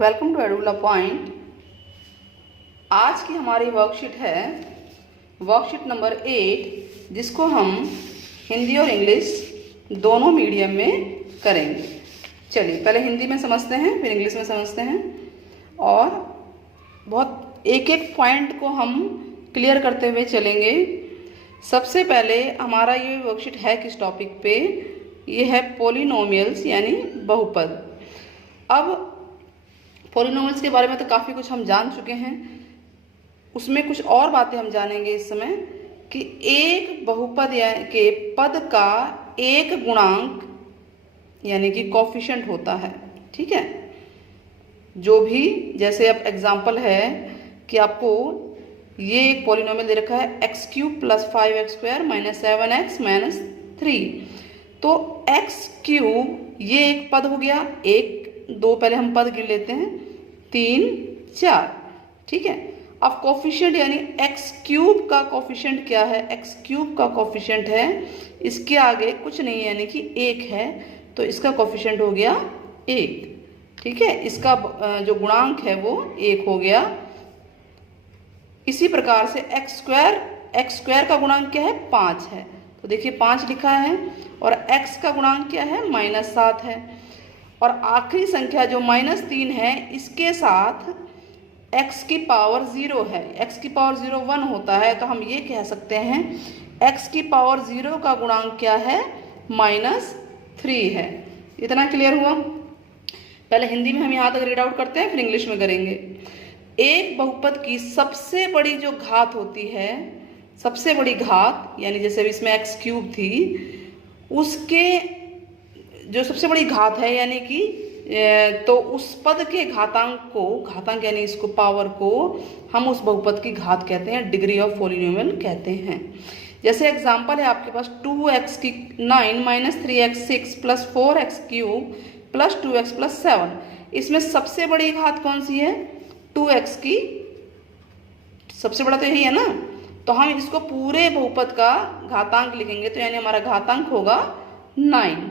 Welcome to एडुला point. आज की हमारी वर्कशीट है वर्कशीट नंबर 8, जिसको हम हिंदी और इंग्लिश दोनों मीडियम में करेंगे। चलिए पहले हिंदी में समझते हैं, फिर इंग्लिश में समझते हैं और बहुत एक एक पॉइंट को हम क्लियर करते हुए चलेंगे। सबसे पहले हमारा ये वर्कशीट है किस टॉपिक पे? ये है पॉलिनोमियल्स यानी बहुपद। अब पॉलिनोमियल्स के बारे में तो काफ़ी कुछ हम जान चुके हैं, उसमें कुछ और बातें हम जानेंगे इस समय कि एक बहुपद के पद का एक गुणांक यानी कि कोफिशिएंट होता है। ठीक है, जो भी जैसे अब एग्जांपल है कि आपको ये एक पॉलिनोमियल दे रखा है x³ + 5x² - 7x - 3। तो x³ ये एक पद हो गया, एक दो पहले हम पद गिन लेते हैं, 3 4। ठीक है, अब कोफिशिएंट यानी x³ का कोफिशिएंट क्या है? x³ का कोफिशिएंट है इसके आगे कुछ नहीं यानी कि 1 है, तो इसका कोफिशिएंट हो गया 1। ठीक है, इसका जो गुणांक है वो 1 हो गया। इसी प्रकार से x² का गुणांक क्या है? 5 है, तो देखिए 5 लिखा है, और x का गुणांक क्या है? -7 है। और आखिरी संख्या जो -3 है, इसके साथ x की पावर 0 है, x की पावर 0 1 होता है, तो हम ये कह सकते हैं x की पावर 0 का गुणांक क्या है? -3 है। इतना क्लियर हुआ? पहले हिंदी में हम यहाँ तक रीड आउट करते हैं, फिर इंग्लिश में करेंगे। एक बहुपद की सबसे बड़ी जो घात होती है, सबसे बड़ी घात यानी जैसे इसमें x³ थी, उसके जो सबसे बड़ी घात है यानी कि तो उस पद के घातांक को, घातांक यानी इसको पावर को हम उस बहुपद की घात कहते हैं, डिग्री ऑफ पॉलिनोमियल कहते हैं। जैसे एग्जांपल है आपके पास 2x9 - 3x6 + 4x³ + 2x + 7। इसमें सबसे बड़ी घात कौन सी है? 2x की, सबसे बड़ा तो यही है ना, तो हम इसको पूरे बहुपद का घातांक लिखेंगे, तो यानी हमारा घातांक होगा 9।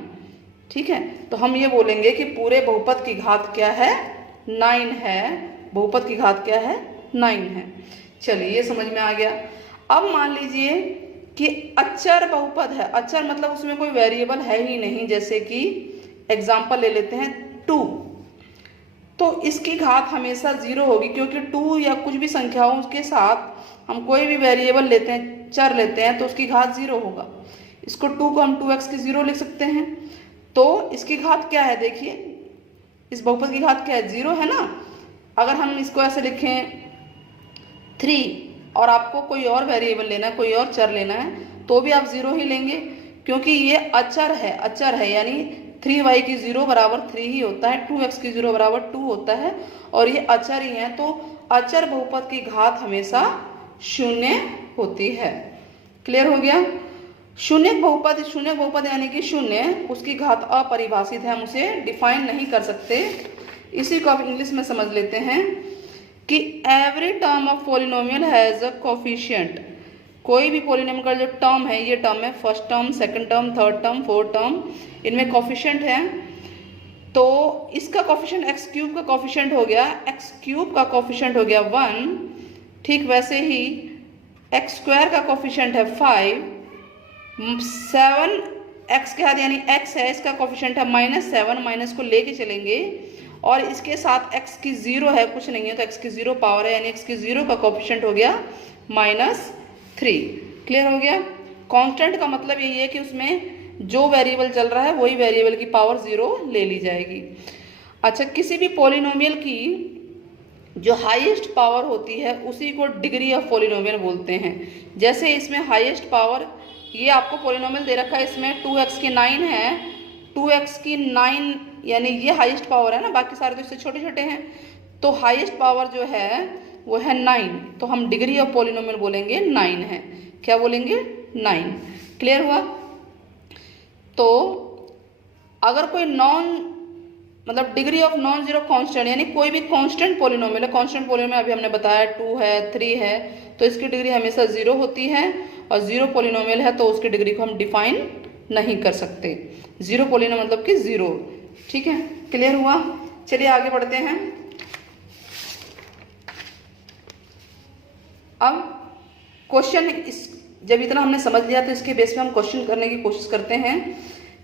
ठीक है, तो हम ये बोलेंगे कि पूरे बहुपद की घात क्या है? 9 है। बहुपद की घात क्या है? 9 है। चलिए ये समझ में आ गया। अब मान लीजिए कि अचर बहुपद है, अचर मतलब उसमें कोई वेरिएबल है ही नहीं, जैसे कि एग्जाम्पल ले लेते हैं 2, तो इसकी घात हमेशा 0 होगी, क्योंकि 2 या कुछ भी संख्याओं के साथ हम कोई भी वेरिएबल लेते हैं, चर लेते हैं, तो उसकी घात 0 होगा। इसको 2 को हम 2x की 0 लिख सकते हैं, तो इसकी घात क्या है? देखिए इस बहुपद की घात क्या है? 0 है ना। अगर हम इसको ऐसे लिखें 3 और आपको कोई और वेरिएबल लेना है, कोई और चर लेना है, तो भी आप 0 ही लेंगे, क्योंकि ये अचर है। अचर है यानी 3y की 0 बराबर 3 ही होता है, 2x की 0 बराबर 2 होता है, और ये अचर ही है, तो अचर बहुपद की घात हमेशा 0 होती है। क्लियर हो गया? शून्य बहुपद यानी कि 0, उसकी घात अपरिभाषित है, हम उसे डिफाइन नहीं कर सकते। इसी को आप इंग्लिश में समझ लेते हैं कि every term of polynomial has a coefficient. कोई भी पॉलिनोमियल का जो टर्म है, ये टर्म है first term, second term, third term, fourth term, इनमें कोफिशिएंट है। तो इसका कोफिशिएंट x³ का कोफिशिएंट हो गया, x³ का कोफिशिएंट हो गया 1। ठीक वैसे ही x² का कोफिशिएंट है 5, 7x के साथ यानी x है, इसका कोफिशिएंट है -7, माइनस को लेके चलेंगे, और इसके साथ x की 0 है, कुछ नहीं है, तो x की 0 पावर है, यानी x की 0 का कोफिशिएंट हो गया -3। क्लियर हो गया? कांस्टेंट का मतलब यही है कि उसमें जो वेरिएबल चल रहा है वही वेरिएबल की पावर 0 ले ली जाएगी। अच्छा, किसी भी पॉलिनोमियल की जो हाईएस्ट पावर होती है उसी को डिग्री ऑफ पॉलिनोमियल बोलते हैं। जैसे इसमें हाईएस्ट पावर, ये आपको पॉलिनोमियल दे रखा है, इसमें 2x की 9 है, 2x की 9 यानी ये हाईएस्ट पावर है ना, बाकी सारे तो इससे छोटे छोटे हैं, तो हाईएस्ट पावर जो है वो है 9, तो हम डिग्री ऑफ पॉलिनोमियल बोलेंगे 9 है। क्या बोलेंगे? 9। क्लियर हुआ? तो अगर कोई मतलब degree of non zero constant यानी कोई भी कांस्टेंट पॉलिनोमियल है, कांस्टेंट पॉलिनोमियल अभी हमने बताया 2 है, 3 है, तो इसकी डिग्री हमेशा 0 होती है, और 0 पॉलिनोमियल है तो उसकी डिग्री को हम डिफाइन नहीं कर सकते। 0 पॉलिनोमियल मतलब कि 0। ठीक है, क्लियर हुआ? चलिए आगे बढ़ते हैं। अब क्वेश्चन इस जब इतना हमने समझ लिया तो इसके बेस पे हम क्वेश्चन करने की कोशिश करते हैं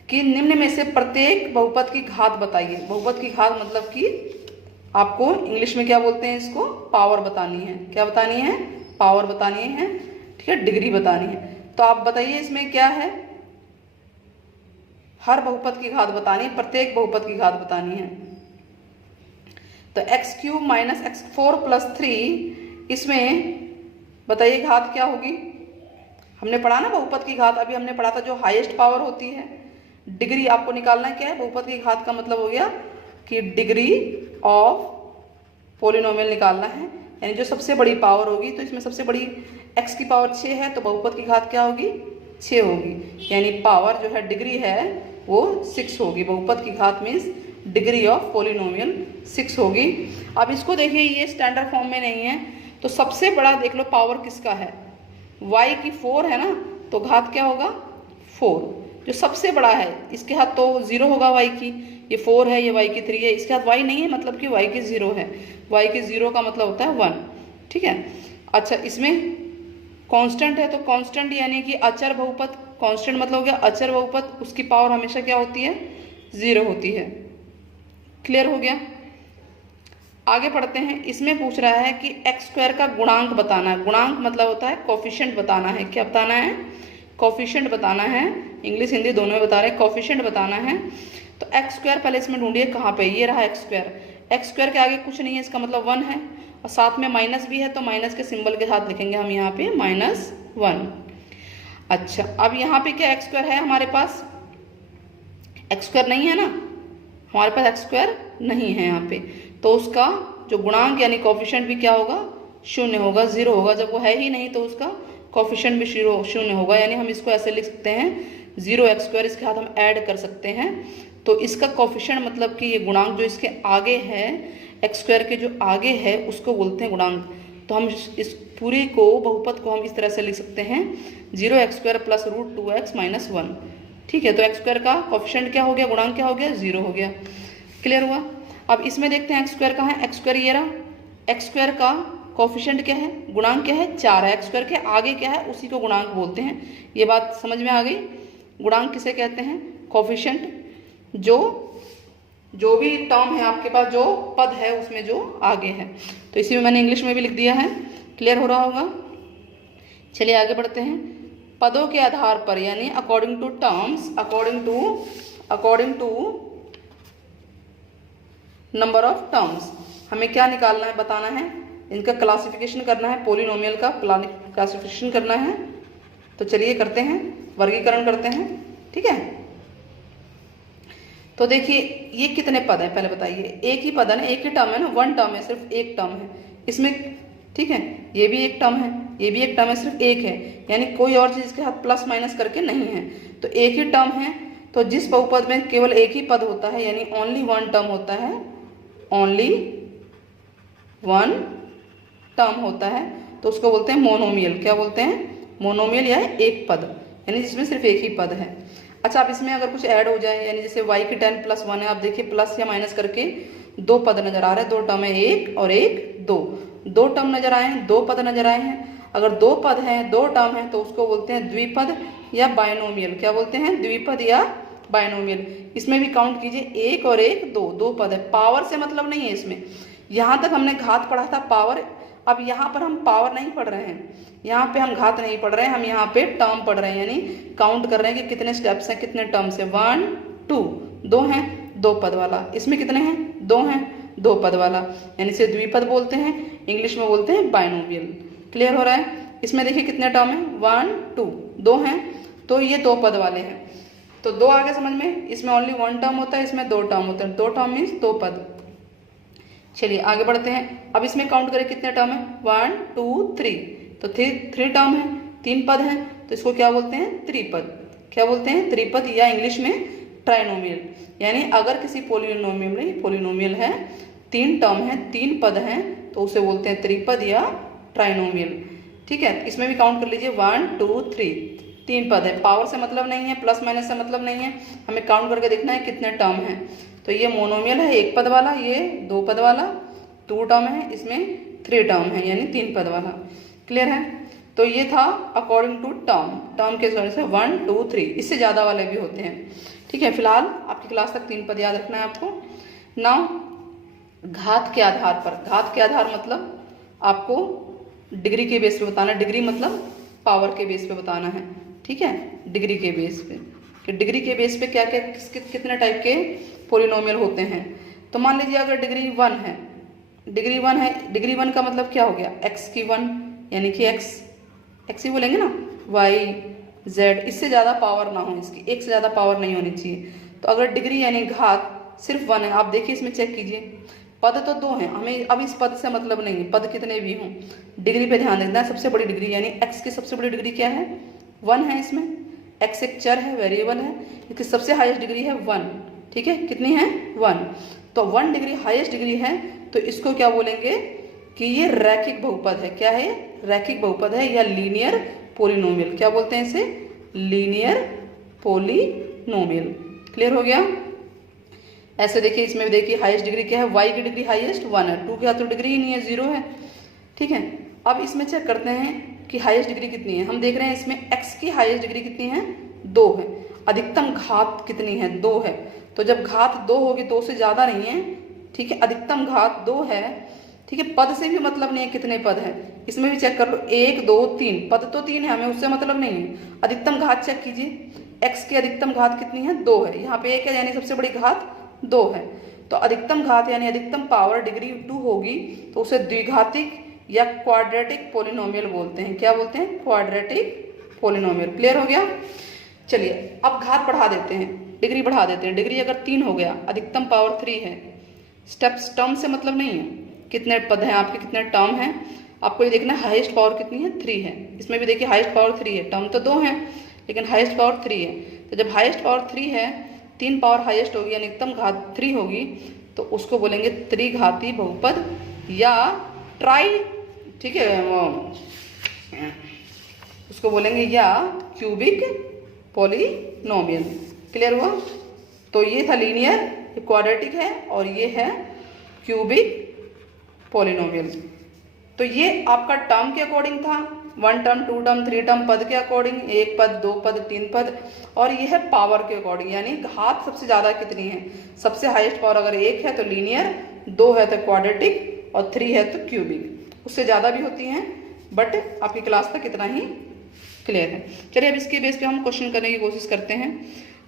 कि निम्न में से प्रत्येक बहुपद की घात बताइए। बहुपद की घात मतलब कि आपको इंग्लिश में क्या बोलते हैं, इसको पावर बतानी है। क्या बतानी है? पावर बतानी है, ठीक है, डिग्री बतानी है। तो आप बताइए इसमें क्या है, हर बहुपद की घात बतानी है, प्रत्येक बहुपद की घात बतानी है। तो x³ माइनस x4 प्लस 3, इसमें बताइए घात क्या होगी। हमने पढ़ा ना बहुपद की घात, अभी हमने पढ़ा था जो हाईएस्ट पावर होती है। डिग्री आपको निकालना क्या है, बहुपद की घात का मतलब हो गया कि डिग्री ऑफ पोलिनोमियल निकालना है, यानी जो सबसे बड़ी पावर होगी। तो इसमें सबसे बड़ी x की पावर 6 है, तो बहुपद की घात क्या होगी, 6 होगी, यानी पावर जो है डिग्री है वो 6 होगी। बहुपद की घात मीन्स डिग्री ऑफ पोलिनोमियल 6 होगी। अब इसको देखिए, ये स्टैंडर्ड फॉर्म में नहीं है, तो सबसे बड़ा देख लो पावर किसका है, y की 4 है ना, तो घात क्या होगा 4, जो सबसे बड़ा है। इसके हाथ तो 0 होगा y की, ये 4 है, ये y की 3 है, इसके हाथ y नहीं है, मतलब कि y की 0 है। y की 0 का मतलब होता है 1, ठीक है। अच्छा, इसमें कांस्टेंट है, तो कांस्टेंट यानी कि अचर बहुपद, कांस्टेंट मतलब हो गया अचर बहुपद, उसकी पावर हमेशा क्या होती है, 0 होती है। क्लियर हो गया। आगे पढ़ते हैं। इसमें पूछ रहा है कि x² का गुणांक बताना है। गुणांक मतलब होता है कोफिशिएंट बताना है। क्या बताना है, कोफिशिएंट बताना है। इंग्लिश हिंदी दोनों में बता रहे हैं, कोफिशिएंट बताना है। तो x² पहले इसमें ढूंढिए कहाँ पे, ये रहा x²। x² के आगे कुछ नहीं है, इसका मतलब 1 है, और साथ में माइनस भी है, तो माइनस के सिंबल के साथ लिखेंगे हम यहाँ पे -1। अच्छा, अब यहाँ पे क्या x² है हमारे पास, x² नहीं है ना, हमारे पास x² नहीं है यहाँ पे, तो उसका जो गुणांक यानी कोफिशिएंट भी क्या होगा, 0 होगा, 0 होगा। जब वो है ही नहीं तो उसका कोफिशिएंट भी 0 होगा, यानी हम इसको ऐसे लिख सकते हैं 0x², इसके साथ हम ऐड कर सकते हैं। तो इसका कोफिशिएंट मतलब कि ये गुणांक जो इसके आगे है, x² के जो आगे है उसको बोलते हैं गुणांक। तो हम इस पूरे को, बहुपद को हम इस तरह से लिख सकते हैं 0x² प्लस √2x माइनस 1, ठीक है। तो x² का कोफिशिएंट क्या हो गया, गुणांक क्या हो गया, 0 हो गया। क्लियर हुआ। अब इसमें देखते हैं x² कहाँ है, x² ये रहा। x² का कोफिशिएंट क्या है, गुणांक क्या है, 4 है। x² के आगे क्या है, उसी को गुणांक बोलते हैं। ये बात समझ में आ गई। गुणांक किसे कहते हैं, कोफिशिएंट, जो भी टर्म है आपके पास, जो पद है उसमें जो आगे है। तो इसी में मैंने इंग्लिश में भी लिख दिया है। क्लियर हो रहा होगा। चलिए आगे बढ़ते हैं। पदों के आधार पर, यानी according to terms, according to number of terms, हमें क्या निकालना है, बताना है, इनका क्लासिफिकेशन करना है, पोलिनोमियल का क्लासिफिकेशन करना है। तो चलिए करते हैं, वर्गीकरण करते हैं, ठीक है। तो देखिए ये कितने पद हैं पहले बताइए, एक ही पद है ना, एक ही टर्म है ना, 1 टर्म है, सिर्फ एक टर्म है इसमें, ठीक है। ये भी एक टर्म है, ये भी एक टर्म है, सिर्फ एक है, यानी कोई और चीज़ के साथ प्लस माइनस करके नहीं है, तो एक ही टर्म है। तो जिस बहुपद में केवल एक ही पद होता है, यानी ओनली 1 टर्म होता है, ओनली 1 टर्म होता है, तो उसको बोलते हैं मोनोमियल। क्या बोलते हैं, मोनोमियल, या एक पद, यानी जिसमें सिर्फ एक ही पद है। अच्छा, अब इसमें अगर कुछ ऐड हो जाए, यानी जैसे y की 10 + 1 है, आप देखिए प्लस या माइनस करके 2 पद नजर आ रहे हैं, 2 टर्म है, एक और एक 2 टर्म नजर आए हैं, 2 पद नजर आए हैं। अगर 2 पद हैं, 2 टर्म है, तो उसको बोलते हैं द्विपद या बायनोमियल। क्या बोलते हैं, द्विपद या बायनोमियल। इसमें भी काउंट कीजिए, एक और एक 2 पद है। पावर से मतलब नहीं है इसमें, यहाँ तक हमने घात पढ़ा था, पावर। अब यहाँ पर हम पावर नहीं पढ़ रहे हैं, यहाँ पे हम घात नहीं पढ़ रहे हैं, हम यहाँ पे टर्म पढ़ रहे हैं, यानी काउंट कर रहे हैं कि कितने स्टेप्स हैं, कितने टर्म्स हैं। 1 2 2 हैं, 2 पद वाला। इसमें कितने हैं, 2 हैं, 2 पद वाला, यानी इसे द्विपद बोलते हैं, इंग्लिश में बोलते हैं बायनोमियल। क्लियर हो रहा है। इसमें देखिए कितने टर्म हैं, 1 2 2 हैं, तो ये 2 पद वाले हैं। तो 2 आगे समझ में, इसमें ओनली 1 टर्म होता है, इसमें 2 टर्म होते हैं, 2 टर्म मीन्स 2 पद। चलिए आगे बढ़ते हैं। अब इसमें काउंट करें कितने टर्म है, 1 2 3, तो 3 टर्म है, 3 पद हैं, तो इसको क्या बोलते हैं, त्रिपद। क्या बोलते हैं, त्रिपद, या इंग्लिश में ट्राइनोमियल। यानी अगर किसी पोलिनोमियल है, 3 टर्म है, 3 पद हैं, तो उसे बोलते हैं त्रिपद या ट्राइनोमियल। ठीक है, इसमें भी काउंट कर लीजिए, 1 2 3, 3 पद है। पावर से मतलब नहीं है, प्लस माइनस से मतलब नहीं है, हमें काउंट करके देखना है कितने टर्म है। तो ये मोनोमियल है, 1 पद वाला, ये 2 पद वाला, 2 टर्म है, इसमें 3 टर्म है, यानी 3 पद वाला। क्लियर है। तो ये था अकॉर्डिंग टू टर्म के हिसाब से 1 2 3, इससे ज़्यादा वाले भी होते हैं। ठीक है, फिलहाल आपकी क्लास तक 3 पद याद रखना है आपको। नाउ घात के आधार पर, घात के आधार मतलब आपको डिग्री के बेस पे बताना है। डिग्री मतलब पावर के बेस पे बताना है। ठीक है, डिग्री के बेस पे, कि डिग्री के बेस पे क्या क्या कितने टाइप के पोलिनोमियल होते हैं। तो मान लीजिए अगर डिग्री 1 है, डिग्री 1 है, डिग्री 1 का मतलब क्या हो गया, x की 1 यानी कि x ही बोलेंगे ना, y z, इससे ज़्यादा पावर ना हो इसकी, एक से ज़्यादा पावर नहीं होनी चाहिए। तो अगर डिग्री यानी घात सिर्फ 1 है, आप देखिए इसमें चेक कीजिए, पद तो 2 हैं, हमें अब इस पद से मतलब नहीं है, पद कितने भी हों, डिग्री पे ध्यान देना है। सबसे बड़ी डिग्री यानी x की सबसे बड़ी डिग्री क्या है, 1 है। इसमें x एक चर है, वेरिएबल है, इसकी सबसे हाईएस्ट डिग्री है 1। ठीक है, कितनी है, 1। तो 1 डिग्री हाईएस्ट डिग्री है, तो इसको क्या बोलेंगे कि ये रैखिक बहुपद है। क्या है, रैखिक बहुपद है या लीनियर पोलिनोमियल। क्या बोलते हैं इसे, लीनियर पोलिनोमियल। क्लियर हो गया। ऐसे देखिए, इसमें भी देखिए हाईएस्ट डिग्री क्या है, y की डिग्री हाईएस्ट 1 है, 2 की तो डिग्री ही नहीं है, 0 है। ठीक है, अब इसमें चेक करते हैं कि हाईएस्ट डिग्री कितनी है। हम देख रहे हैं इसमें x की हाईएस्ट डिग्री कितनी है, 2 है। अधिकतम घात कितनी है, 2 है। तो जब घात 2 होगी, 2 से ज़्यादा नहीं है। ठीक है, अधिकतम घात 2 है। ठीक है, पद से भी मतलब नहीं है कितने पद है, इसमें भी चेक कर लो, 1 2 3, पद तो 3 है, हमें उससे मतलब नहीं है। अधिकतम घात चेक कीजिए, x की अधिकतम घात कितनी है, 2 है, यहाँ पे 1 है यानी सबसे बड़ी घात 2 है। तो अधिकतम घात यानी अधिकतम पावर डिग्री 2 होगी, तो उसे द्विघातिक या क्वाड्रेटिक पोलिनोमियल बोलते हैं। क्या बोलते हैं, क्वाड्रेटिक पोलिनोमियल। क्लियर हो गया। चलिए अब घात बढ़ा देते हैं, डिग्री बढ़ा देते हैं। डिग्री अगर 3 हो गया, अधिकतम पावर 3 है। स्टेप्स टर्म से मतलब नहीं है, कितने पद हैं आपके, कितने टर्म हैं, आपको ये देखना है हाईएस्ट पावर कितनी है, 3 है। इसमें भी देखिए हाईएस्ट पावर 3 है, टर्म तो 2 हैं लेकिन हाईएस्ट पावर 3 है। तो जब हाईएस्ट पावर 3 है, 3 पावर हाईएस्ट होगी यानी अधिकतम घात 3 होगी, तो उसको बोलेंगे त्रिघाती बहुपद या ट्राई, ठीक है, उसको बोलेंगे या क्यूबिक पोलिनोमियल। क्लियर हुआ। तो ये था लीनियर, ये क्वाड्रेटिक है, और ये है क्यूबिक पोलिनोमियल। तो ये आपका टर्म के अकॉर्डिंग था, 1 टर्म 2 टर्म 3 टर्म, पद के अकॉर्डिंग 1 पद 2 पद 3 पद, और ये है पावर के अकॉर्डिंग, यानी घात सबसे ज़्यादा कितनी है। सबसे हाईएस्ट पावर अगर 1 है तो लीनियर, 2 है तो क्वाड्रेटिक, और 3 है तो क्यूबिक। उससे ज़्यादा भी होती हैं, बट आपकी क्लास तक इतना ही क्लियर है। चलिए अब इसके बेस पे हम क्वेश्चन करने की कोशिश करते हैं।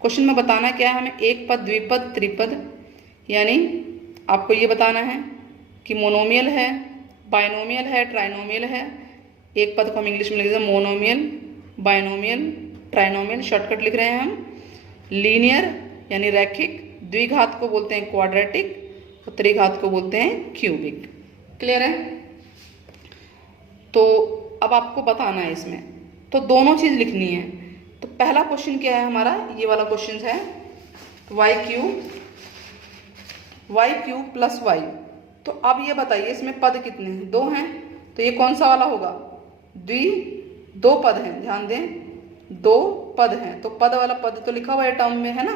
क्वेश्चन में बताना क्या है हमें, एक पद द्विपद त्रिपद, यानी आपको ये बताना है कि मोनोमियल है, बाइनोमियल है, ट्राइनोमियल है। एक पद को हम इंग्लिश में लिख देते हैं मोनोमियल, बाइनोमियल, ट्राइनोमियल, शॉर्टकट लिख रहे हैं हम। लीनियर यानी रैखिक, द्विघात को बोलते हैं क्वाड्रेटिक, और त्रिघात को बोलते हैं क्यूबिक। क्लियर है। तो अब आपको बताना है इसमें, तो दोनों चीज़ लिखनी है। तो पहला क्वेश्चन क्या है हमारा, ये वाला क्वेश्चन है y क्यूब प्लस y। तो अब ये बताइए इसमें पद कितने हैं, 2 हैं, तो ये कौन सा वाला होगा, दो पद हैं, ध्यान दें 2 पद हैं। तो पद वाला, पद तो लिखा हुआ है टर्म में है ना,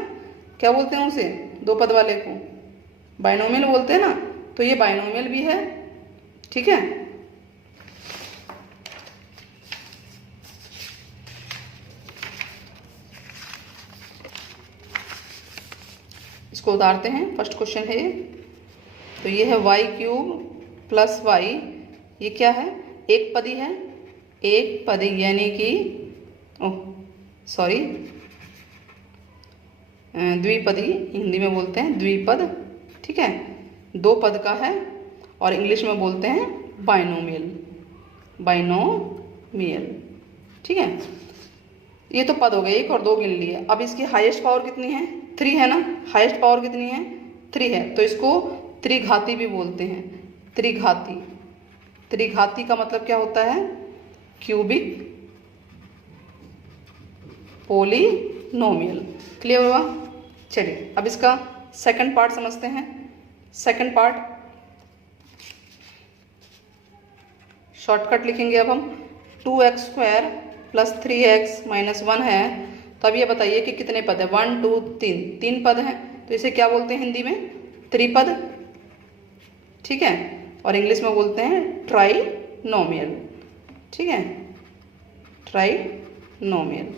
क्या बोलते हैं उसे, 2 पद वाले को बाइनोमियल बोलते हैं ना। तो ये बाइनोमियल भी है। ठीक है, इसको उतारते हैं। फर्स्ट क्वेश्चन है ये, तो ये है y क्यूब प्लस y, ये क्या है, एक पदी है, एक पदी यानी कि द्विपदी हिंदी में बोलते हैं, द्विपद। ठीक है, 2 पद का है, और इंग्लिश में बोलते हैं बाइनोमियल, बाइनोमियल। ठीक है, ये तो पद हो गए, 1 और 2 गिन लिए। अब इसकी हाईएस्ट पावर कितनी है, 3 है ना, हाईएस्ट पावर कितनी है, 3 है, तो इसको त्रिघाती भी बोलते हैं, त्रिघाती। त्रिघाती का मतलब क्या होता है, क्यूबिक पोलिनोमियल। क्लियर हुआ। चलिए अब इसका सेकंड पार्ट समझते हैं। सेकंड पार्ट शॉर्टकट लिखेंगे अब हम, 2x² प्लस 3x माइनस 1 है। तो अब ये बताइए कि कितने पद है, 1 2 3 पद हैं, तो इसे क्या बोलते हैं हिंदी में, त्रिपद। ठीक है, और इंग्लिश में बोलते हैं ट्राइनोमियल। ठीक है, ट्राइनोमियल।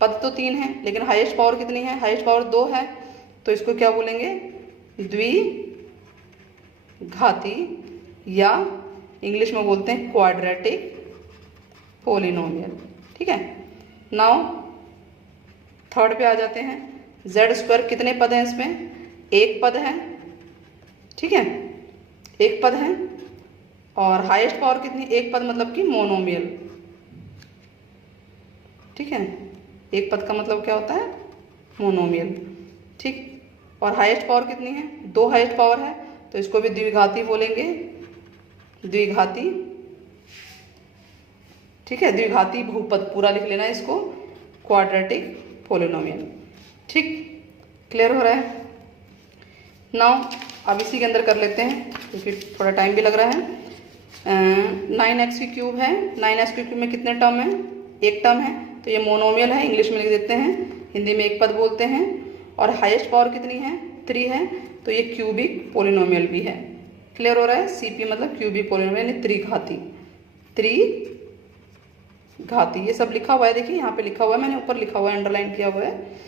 पद तो 3 है लेकिन हाईएस्ट पावर कितनी है? हाईएस्ट पावर 2 है, तो इसको क्या बोलेंगे? द्विघाती, या इंग्लिश में बोलते हैं क्वाड्रेटिक पोलिनोमियल। ठीक है, नाउ थर्ड पे आ जाते हैं। जेड स्क्वायर कितने पद हैं इसमें? एक पद है, ठीक है, एक पद है। और हाईएस्ट पावर कितनी? एक पद मतलब कि मोनोमियल। ठीक है, एक पद का मतलब क्या होता है? मोनोमियल। ठीक, और हाईएस्ट पावर कितनी है? 2 हाईएस्ट पावर है, तो इसको भी द्विघाती बोलेंगे, द्विघाती। ठीक है, द्विघाती बहुपद पूरा लिख लेना इसको, क्वाड्रेटिक पोलिनोमियल। ठीक, क्लियर हो रहा है? नाउ अब इसी के अंदर कर लेते हैं क्योंकि थोड़ा टाइम भी लग रहा है। 9x क्यूब है, 9x क्यूब में कितने टर्म है? एक टर्म है, तो ये मोनोमियल है, इंग्लिश में लिख देते हैं, हिंदी में एक पद बोलते हैं। और हाईएस्ट पावर कितनी है? 3 है, तो ये क्यूबिक पोलिनोमियल भी है। क्लियर हो रहा है? सीपी मतलब क्यूबिक पोलिनोमियल यानी त्रिघाती, त्रिघाती। ये सब लिखा हुआ है, देखिए यहाँ पे लिखा हुआ है, मैंने ऊपर लिखा हुआ है, अंडरलाइन किया हुआ है।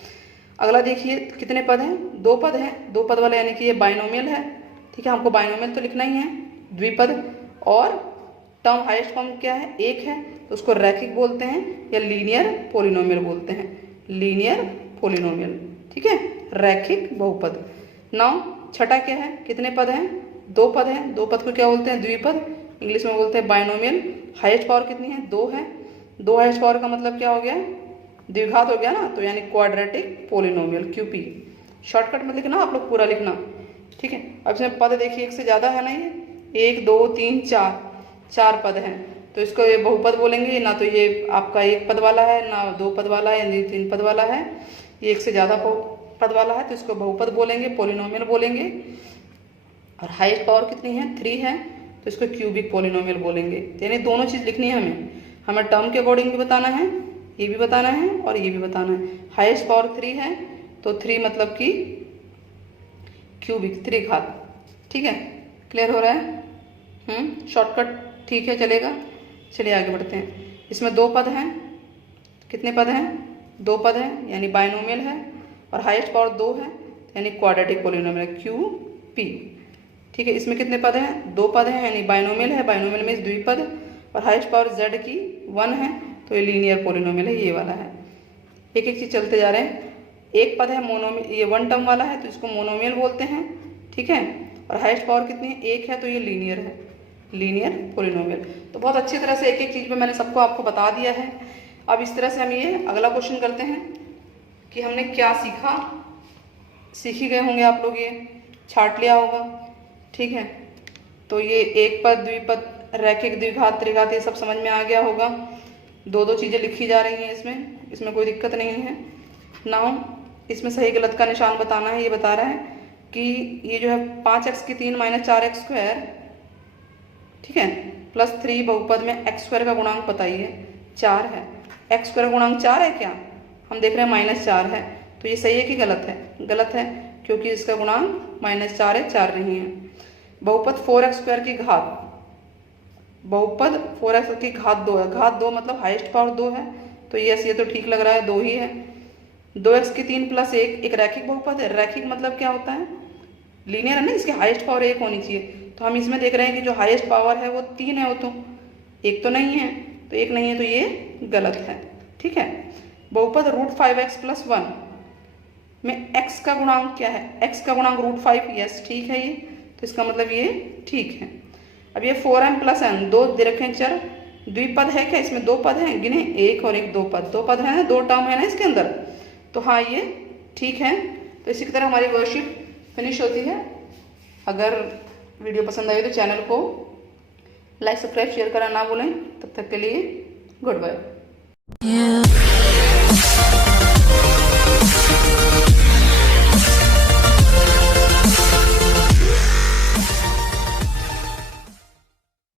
अगला देखिए कितने पद हैं? 2 पद हैं, 2 पद वाला यानी कि ये बाइनोमियल है। ठीक है, हमको बाइनोमियल तो लिखना ही है, द्विपद। और टर्म हाईएस्ट फॉर्म क्या है? 1 है, तो उसको रैखिक बोलते हैं या लीनियर पोलिनोमियल बोलते हैं, लीनियर पोलिनोमियल। ठीक है, रैखिक बहुपद। नाउ छठा क्या है? कितने पद हैं? 2 पद हैं, 2 पद को क्या बोलते हैं? द्विपद, इंग्लिश में बोलते हैं बाइनोमियल। हाईएस्ट पावर कितनी है? 2 है, 2 हाईएस्ट पावर का मतलब क्या हो गया? द्विघात हो गया ना, तो यानी क्वाड्रेटिक पोलिनोमियल, क्यूपी। शॉर्टकट में लिखना, आप लोग पूरा लिखना। ठीक है, अब इसमें पद देखिए एक से ज़्यादा है ना, ये 1 2 3 4 पद हैं, तो इसको ये बहुपद बोलेंगे। ना तो ये आपका 1 पद वाला है, ना 2 पद वाला है, ना 3 पद वाला है, ये 1 से ज़्यादा पद वाला है, तो इसको बहुपद बोलेंगे, पोलिनोमियल बोलेंगे। और हाईएस्ट पावर कितनी है? 3 है, तो इसको क्यूबिक पोलिनोमियल बोलेंगे। यानी दोनों चीज़ लिखनी है हमें टर्म के अकॉर्डिंग भी बताना है, ये भी बताना है और ये भी बताना है। हाईएस्ट पावर 3 है, तो 3 मतलब कि क्यूबिक, त्रिघात। ठीक है, क्लियर हो रहा है? शॉर्टकट ठीक है, चलेगा। चलिए आगे बढ़ते हैं। इसमें 2 पद हैं, कितने पद हैं? 2 पद हैं, यानी बाइनोमियल है। और हाईएस्ट पावर 2 है, यानी क्वाड्रेटिक पोलिनोमियल, क्यूपी। ठीक है, इसमें कितने पद हैं? 2 पद हैं, यानी बाइनोमियल है, बाइनोमियल में द्विपद। और हाईएस्ट पावर जेड की 1 है, तो ये लीनियर पोलिनोमियल है, ये वाला है। एक एक चीज चलते जा रहे हैं। एक पद है मोनोमियल, ये 1 टर्म वाला है, तो इसको मोनोमियल बोलते हैं। ठीक है, और हाईएस्ट पावर कितनी है? 1 है, तो ये लीनियर है, लीनियर पोलिनोमियल। तो बहुत अच्छी तरह से एक एक चीज पे मैंने सबको आपको बता दिया है। अब इस तरह से हम ये अगला क्वेश्चन करते हैं कि हमने क्या सीखा। सीख ही गए होंगे आप लोग, ये छाट लिया होगा। ठीक है, तो ये एक पद, द्विपद, रैखिक, द्विघात, त्रिघात, ये सब समझ में आ गया होगा। 2 चीज़ें लिखी जा रही हैं इसमें कोई दिक्कत नहीं है। नाउ इसमें सही गलत का निशान बताना है। ये बता रहा है कि ये जो है 5x की 3 माइनस 4x स्क्वायर, ठीक है, प्लस 3 बहुपद में x स्क्वायर का गुणांक बताइए। 4 है, x स्क्वायर गुणांक 4 है क्या? हम देख रहे हैं -4 है, तो ये सही है कि गलत है? गलत है, क्योंकि इसका गुणांक -4 है, 4 नहीं है। बहुपद 4x स्क्वायर की घात, बहुपद 4x की घात 2 है, घात 2 मतलब हाईएस्ट पावर 2 है, तो यस ये तो ठीक लग रहा है, 2 ही है। 2x की 3 प्लस 1 एक रैखिक बहुपद है। रैखिक मतलब क्या होता है? लीनियर है ना, इसकी हाईएस्ट पावर 1 होनी चाहिए। तो हम इसमें देख रहे हैं कि जो हाईएस्ट पावर है वो 3 है, वो तो 1 तो नहीं है, तो 1 नहीं है, तो ये गलत है। ठीक है, बहुपद √5x + 1 में x का गुणांक क्या है? x का गुणांक √5, यस ठीक है ये, तो इसका मतलब ये ठीक है। अब ये 4m + n, 2 दे रखे हैं चर, द्विपद है क्या? इसमें 2 पद हैं, गिने 1 और 1, 2 पद, 2 पद है ना, 2 टर्म है ना इसके अंदर, तो हाँ ये ठीक है। तो इसी की तरह हमारी वर्कशीट फिनिश होती है। अगर वीडियो पसंद आई तो चैनल को लाइक, सब्सक्राइब, शेयर करना ना भूलें। तब तक के लिए गुड बाय।